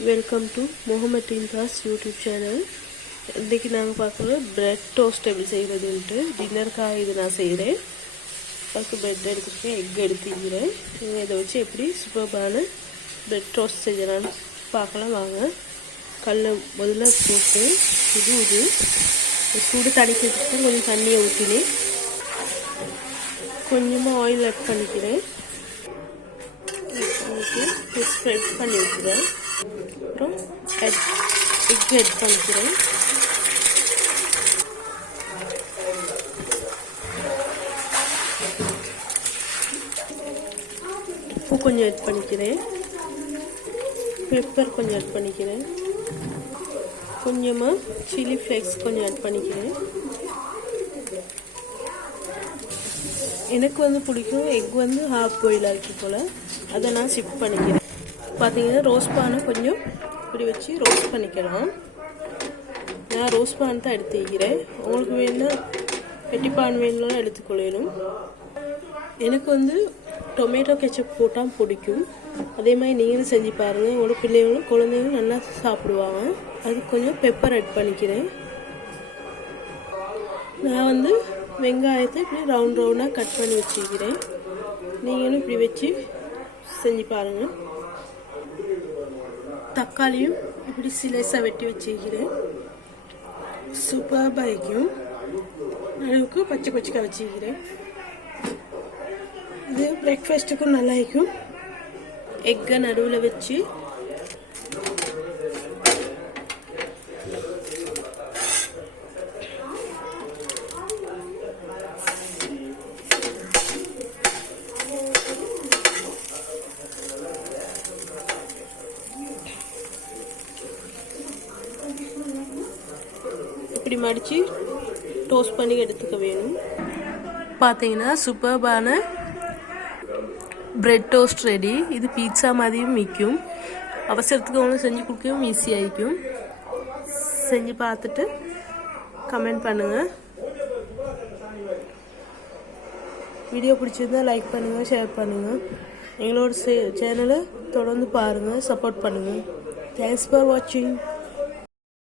Welcome to Mohammed Imras YouTube channel. இன்றைக்கி நாங்கள் பார்க்குற பிரெட் டோஸ்ட் எப்படி செய்கிறதுன்ட்டு டின்னருக்காக இது நான் செய்கிறேன். ஃபஸ்ட்டு பிரெட் எடுத்துருக்கேன், எக் எடுத்துக்கிறேன். இதை வச்சு எப்படி சூப்பரான பிரெட் டோஸ்ட் செய்யலான்னு பார்க்கலாம் வாங்க. கல்லை முதல்ல போட்டு இது சூடு தணிக்கிறதுக்கு கொஞ்சம் தண்ணியை ஊற்றினேன். கொஞ்சமாக ஆயில் ஆட் பண்ணிக்கிறேன். ஸ்ப்ரெட் பண்ணி வைக்கிறேன். அப்புறம் எக் ஆட் பண்ணிக்கிறேன். உப்பு கொஞ்சம் ஆட் பண்ணிக்கிறேன். பெப்பர் கொஞ்சம் ஆட் பண்ணிக்கிறேன். கொஞ்சமாக சில்லி ஃப்ளேக்ஸ் கொஞ்சம் ஆட் பண்ணிக்கிறேன். எனக்கு பிடிக்கும் எக் ஹாஃப் பாயில் ஆக்கி போல், அதை நான் ஷிஃப்ட் பண்ணிக்கிறேன். பார்த்தீங்கன்னா ரோஸ்ட் பானை கொஞ்சம் இப்படி வச்சு ரோஸ்ட் பண்ணிக்கலாம். நான் ரோஸ்ட் பான் தான் எடுத்து வைக்கிறேன். உங்களுக்கு வேணும்னா வெட்டி பான் வேணும்னாலும் எடுத்துக்கொள்ளணும். எனக்கு டொமேட்டோ கெச்சப் போட்டால் பிடிக்கும். அதே மாதிரி நீங்களும் செஞ்சு பாருங்கள். உங்களோட பிள்ளைகளும் குழந்தைங்களும் நல்லா சாப்பிடுவாங்க. அதுக்கு கொஞ்சம் பெப்பர் ஆட் பண்ணிக்கிறேன். நான் வெங்காயத்தை இப்படி ரவுண்டாக கட் பண்ணி வச்சுக்கிறேன். நீங்களும் இப்படி வச்சு செஞ்சு பாருங்கள். தக்காளியும் இப்படி சிலைஸாக வெட்டி வச்சுக்கிறேன். சூப்பராக இருக்கும். அளவுக்கு பச்சை பச்சைக்காய் வச்சுக்கிறேன். இது பிரேக்ஃபாஸ்ட்டுக்கும் நல்லா இருக்கும். எக்கை நடுவில் வச்சு இப்படி மடித்து டோஸ்ட் பண்ணி எடுத்துக்க வேணும். பார்த்தீங்கன்னா சூப்பர்பான பிரெட் டோஸ்ட் ரெடி. இது பீட்சா மாதிரியும் விற்கும். அவசரத்துக்கு அவங்களும் செஞ்சு கொடுக்கவும் ஈஸியாக இருக்கும். செஞ்சு பார்த்துட்டு கமெண்ட் பண்ணுங்கள். வீடியோ பிடிச்சிருந்தா லைக் பண்ணுங்கள், ஷேர் பண்ணுங்கள். எங்களோட சேனலை தொடர்ந்து பாருங்கள், சப்போர்ட் பண்ணுங்கள். தேங்க்ஸ் ஃபார் வாட்சிங்.